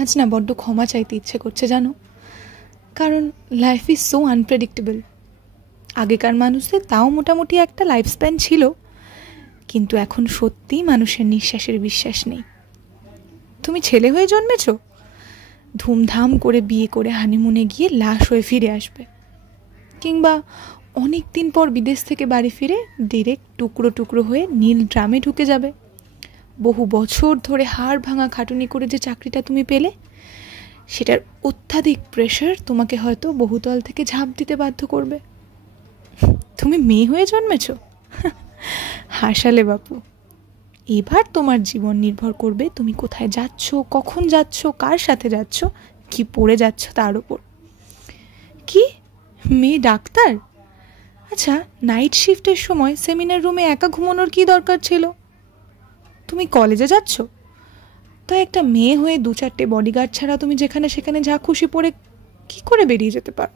আজ না বড্ড ক্ষমা চাইতে ইচ্ছে করছে জানো, কারণ লাইফ ইজ সো আনপ্রেডিক্টেবল। আগেকার মানুষদের তাও মোটামুটি একটা লাইফ স্প্যান ছিল, কিন্তু এখন সত্যিই মানুষের নিঃশ্বাসের বিশ্বাস নেই। তুমি ছেলে হয়ে জন্মেছ, ধুমধাম করে বিয়ে করে হানিমুনে গিয়ে লাশ হয়ে ফিরে আসবে, কিংবা অনেক দিন পর বিদেশ থেকে বাড়ি ফিরে ডিরেক্ট টুকরো টুকরো হয়ে নীল ড্রামে ঢুকে যাবে। বহু বছর ধরে হাড় ভাঙা খাটুনি করে যে চাকরিটা তুমি পেলে, সেটার অত্যাধিক প্রেশার তোমাকে হয়তো বহুতল থেকে ঝাঁপ দিতে বাধ্য করবে। তুমি মেয়ে হয়ে জন্মেছ, হাসালে বাপু। এবার তোমার জীবন নির্ভর করবে তুমি কোথায় যাচ্ছ, কখন যাচ্ছ, কার সাথে যাচ্ছ, কি পড়ে যাচ্ছ তার উপর। কি মেয়ে ডাক্তার? আচ্ছা, নাইট শিফটের সময় সেমিনার রুমে একা ঘুমানোর কি দরকার ছিল? তুমি কলেজে যাচ্ছ, তাই একটা মেয়ে হয়ে 2-4টে বডিগার্ড ছাড়া তুমি যেখানে সেখানে যা খুশি পড়ে কি করে বেরিয়ে যেতে পারো?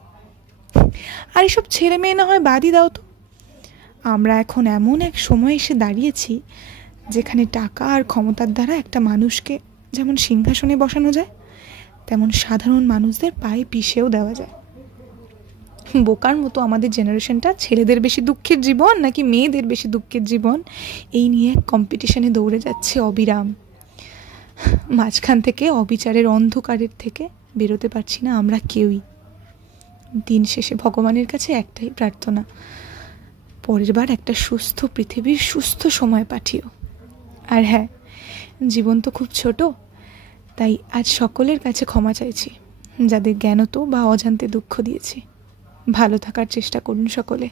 আর এসব ছেলে মেয়ে না হয় বাদই দাও তো। আমরা এখন এমন এক সময় এসে দাঁড়িয়েছি যেখানে টাকা আর ক্ষমতার দ্বারা একটা মানুষকে যেমন সিংহাসনে বসানো যায়, তেমন সাধারণ মানুষদের পায়ে পিষেও দেওয়া যায়। বোকার মতো আমাদের জেনারেশনটা ছেলেদের বেশি দুঃখের জীবন নাকি মেয়েদের বেশি দুঃখের জীবন এই নিয়ে এক কম্পিটিশনে দৌড়ে যাচ্ছে অবিরাম। মাঝখান থেকে অবিচারের অন্ধকারের থেকে বেরোতে পারছি না আমরা কেউই। দিন শেষে ভগবানের কাছে একটাই প্রার্থনা, পরের বার একটা সুস্থ পৃথিবীর সুস্থ সময় পাঠিও। আর হ্যাঁ, জীবন তো খুব ছোট, তাই আজ সকলের কাছে ক্ষমা চাইছি যাদের জ্ঞানত বা অজান্তে দুঃখ দিয়েছি। ভালো থাকার চেষ্টা করুন সকলে।